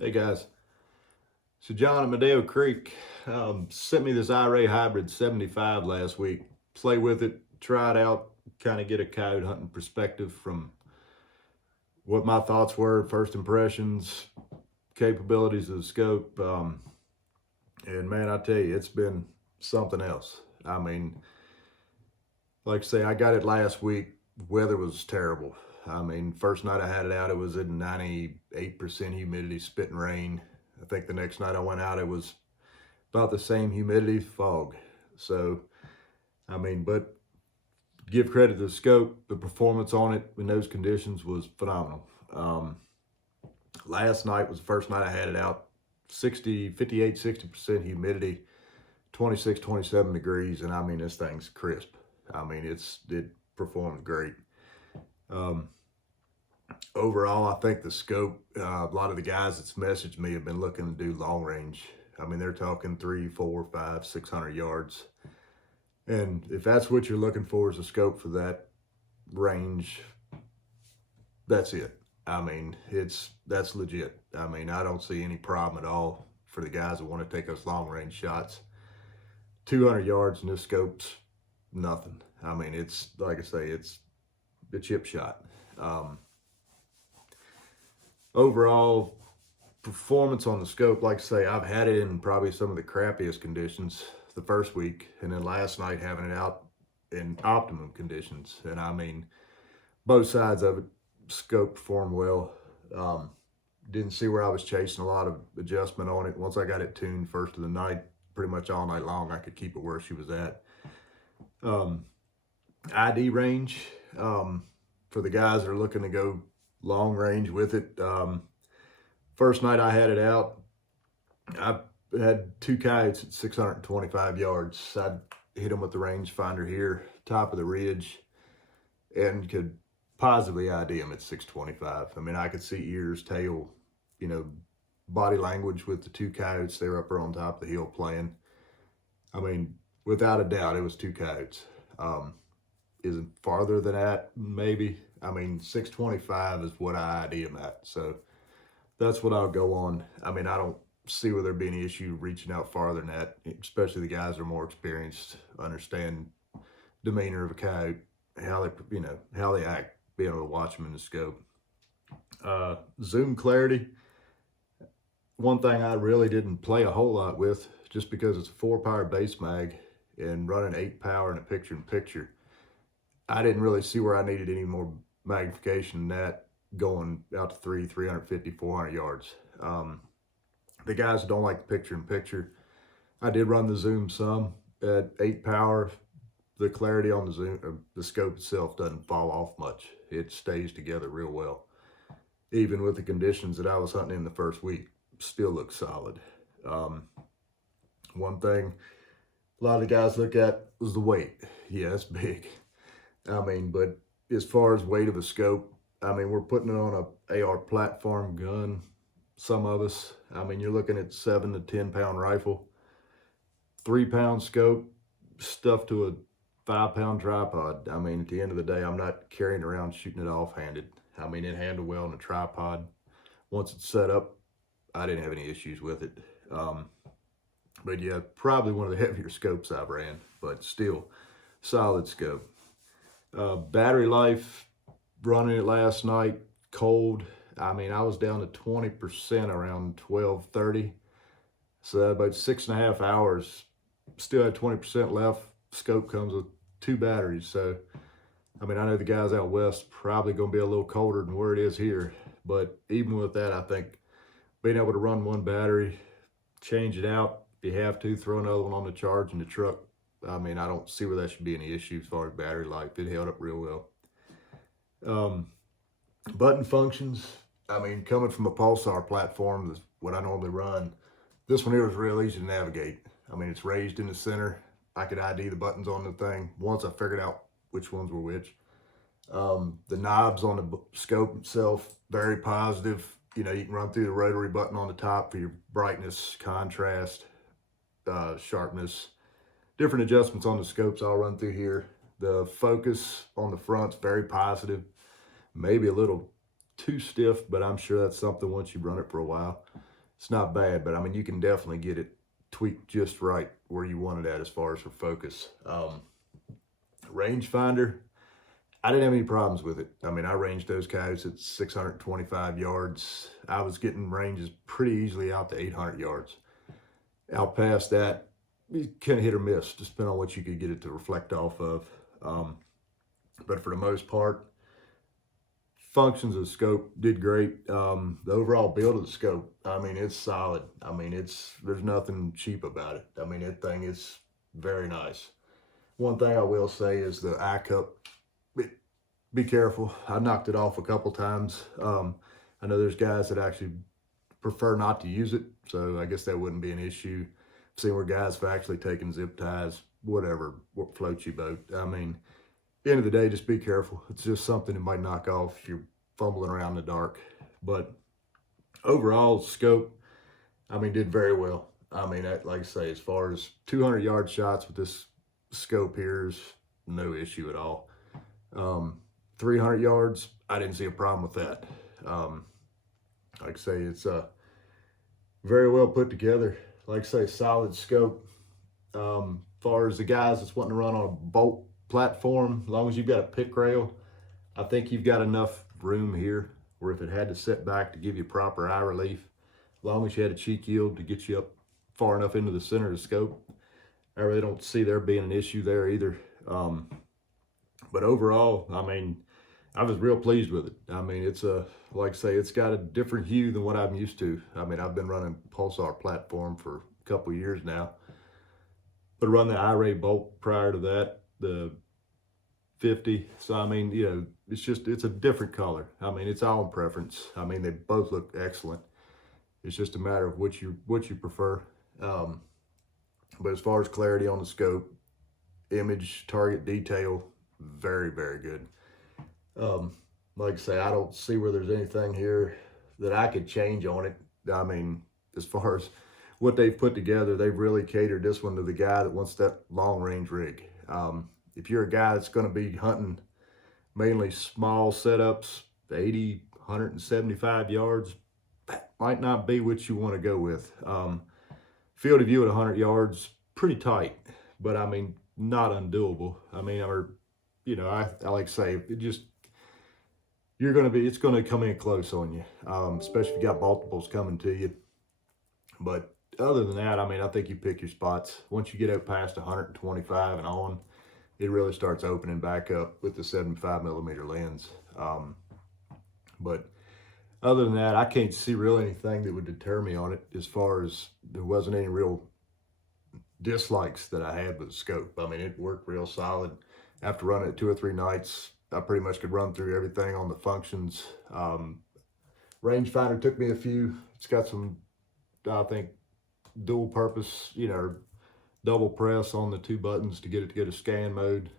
Hey guys, so John at Medeo Creek sent me this INFIRAY Hybrid 75 last week. Play with it, try it out, kind of get a coyote hunting perspective from what my thoughts were, first impressions, capabilities of the scope. And man, I tell you, it's been something else. I mean, like I say, I got it last week. Weather was terrible. I mean, first night I had it out, it was in 98% humidity, spitting rain. I think the next night I went out, it was about the same humidity, fog. So, I mean, but give credit to the scope, the performance on it in those conditions was phenomenal. Last night was the first night I had it out, 60% humidity, 26, 27 degrees. And I mean, this thing's crisp. I mean, it performed great. Overall, I think the scope, a lot of the guys that's messaged me have been looking to do long range. I mean, they're talking 3, 4, 5, 600 yards. And if that's what you're looking for is a scope for that range, that's it. I mean, that's legit. I mean, I don't see any problem at all for the guys that want to take those long range shots. 200 yards in this scope's nothing. I mean, it's like I say, it's a chip shot. Overall performance on the scope, like I say, I've had it in probably some of the crappiest conditions the first week, and then last night having it out in optimum conditions. And I mean, both sides of it, scope performed well. Didn't see where I was chasing a lot of adjustment on it. Once I got it tuned first of the night, pretty much all night long, I could keep it where she was at. ID range, for the guys that are looking to go long range with it. First night I had it out, I had 2 coyotes at 625 yards. I'd hit them with the rangefinder here, top of the ridge, and could positively ID them at 625. I mean, I could see ears, tail, body language with the 2 coyotes. They were up there on top of the hill playing. I mean, without a doubt, it was 2 coyotes. Is it farther than that? Maybe. I mean, 625 is what I ID them at. So that's what I'll go on. I mean, I don't see where there'd be any issue reaching out farther than that, especially the guys that are more experienced, understand demeanor of a coyote, how they act, being able to watch them in the scope. Zoom clarity. One thing I really didn't play a whole lot with, just because it's a 4-power base mag and running 8 power in a picture-in-picture. I didn't really see where I needed any more magnification than that going out to 350, 400 yards. The guys that don't like the picture-in-picture, I did run the zoom some at 8 power. The clarity on the zoom, the scope itself doesn't fall off much. It stays together real well. Even with the conditions that I was hunting in the first week, still looks solid. One thing a lot of the guys look at was the weight. Yeah, it's big. I mean, but as far as weight of a scope, I mean, we're putting it on a AR platform gun, some of us. I mean, you're looking at 7 to 10 pound rifle, 3-pound scope, stuffed to a 5-pound tripod. I mean, at the end of the day, I'm not carrying around shooting it off-handed. I mean, it handled well on a tripod. Once it's set up, I didn't have any issues with it. But yeah, probably one of the heavier scopes I've ran, but still solid scope. Battery life, running it last night, cold. I mean, I was down to 20% around 12:30. So about 6.5 hours, still had 20% left. Scope comes with 2 batteries. So, I mean, I know the guys out west probably going to be a little colder than where it is here. But even with that, I think being able to run 1 battery, change it out, if you have to, throw another one on the charge in the truck. I mean, I don't see where that should be any issue as far as battery life. It held up real well. Button functions. I mean, coming from a Pulsar platform, that's what I normally run, this one here was real easy to navigate. I mean, it's raised in the center. I could ID the buttons on the thing once I figured out which ones were which. The knobs on the scope itself, very positive. You can run through the rotary button on the top for your brightness, contrast, sharpness. Different adjustments on the scopes I'll run through here. The focus on the front's very positive. Maybe a little too stiff, but I'm sure that's something once you run it for a while. it's not bad, but I mean, you can definitely get it tweaked just right where you want it at as far as for focus. Rangefinder, I didn't have any problems with it. I mean, I ranged those coyotes at 625 yards. I was getting ranges pretty easily out to 800 yards. Out past that, you kind of hit or miss, just depending on what you could get it to reflect off of. But for the most part, functions of the scope did great. The overall build of the scope, I mean, it's solid. I mean, there's nothing cheap about it. I mean, that thing is very nice. One thing I will say is the eye cup, be careful. I knocked it off a couple times. I know there's guys that actually prefer not to use it, so I guess that wouldn't be an issue. I've seen where guys have actually taken zip ties, whatever, what floats your boat. I mean, at the end of the day, just be careful. It's just something that might knock off if you're fumbling around in the dark. But overall, scope, I mean, did very well. I mean, like I say, as far as 200-yard shots with this scope here is no issue at all. 300 yards, I didn't see a problem with that. Like I say, it's very well put together. Like I say, solid scope. As far as the guys that's wanting to run on a bolt platform, as long as you've got a pick rail, I think you've got enough room here where if it had to sit back to give you proper eye relief, as long as you had a cheek yield to get you up far enough into the center of the scope, I really don't see there being an issue there either. But overall, I mean, I was real pleased with it. I mean, it's like I say, it's got a different hue than what I'm used to. I mean, I've been running Pulsar platform for a couple of years now, but run the InFiRay bolt prior to that, the 50. So, I mean, you know, it's a different color. I mean, it's all in preference. I mean, they both look excellent. It's just a matter of what you prefer. But as far as clarity on the scope, image, target detail, very, very good. Like I say, I don't see where there's anything here that I could change on it. I mean, as far as what they've put together, they've really catered this one to the guy that wants that long range rig. If you're a guy that's going to be hunting mainly small setups, 80, 175 yards, that might not be what you want to go with. Field of view at 100 yards, pretty tight, but I mean, not undoable. I mean, you know, I like to say, it's going to come in close on you, especially if you got multiples coming to you. But other than that, I mean, I think you pick your spots. Once you get out past 125 and on, it really starts opening back up with the 75mm lens. But other than that, I can't see really anything that would deter me on it, as far as there wasn't any real dislikes that I had with the scope. I mean, it worked real solid. After running it 2 or 3 nights, I pretty much could run through everything on the functions. Rangefinder took me a few. It's got some, I think, dual purpose, you know, double press on the 2 buttons to get a scan mode.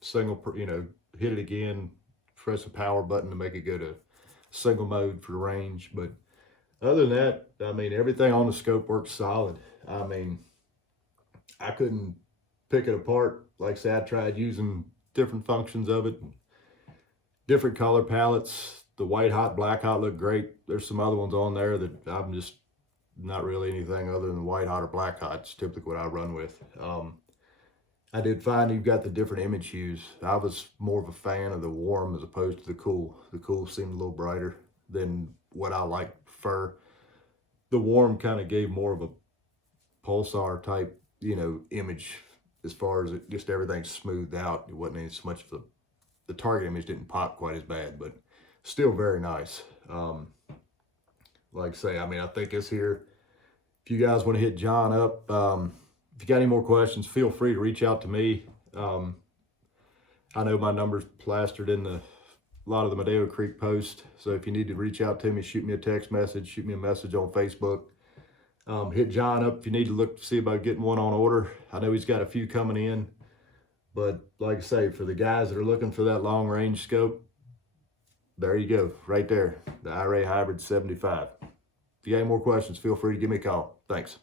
Single, you know, hit it again, press the power button to make it go to single mode for the range. But other than that, I mean, everything on the scope works solid. I mean, I couldn't pick it apart. Like I said, I tried using different functions of it, different color palettes. The white hot, black hot look great. There's some other ones on there that I'm just not really anything other than white hot or black hot. It's typically what I run with. I did find you've got the different image hues. I was more of a fan of the warm as opposed to the cool. The cool seemed a little brighter than what I prefer. The warm kind of gave more of a Pulsar type, you know, image, as far as it, just everything smoothed out. It wasn't any so much of the target image didn't pop quite as bad, but still very nice. Like I say, I mean, I think it's here. If you guys want to hit Jon up, if you got any more questions, feel free to reach out to me. I know my number's plastered in a lot of the Madeo Creek posts, so if you need to reach out to me, shoot me a text message, shoot me a message on Facebook. Hit Jon up if you need to look to see about getting one on order. I know he's got a few coming in, but like I say, for the guys that are looking for that long range scope, there you go, right there, the InFiRay Hybrid 75. If you got any more questions, feel free to give me a call. Thanks.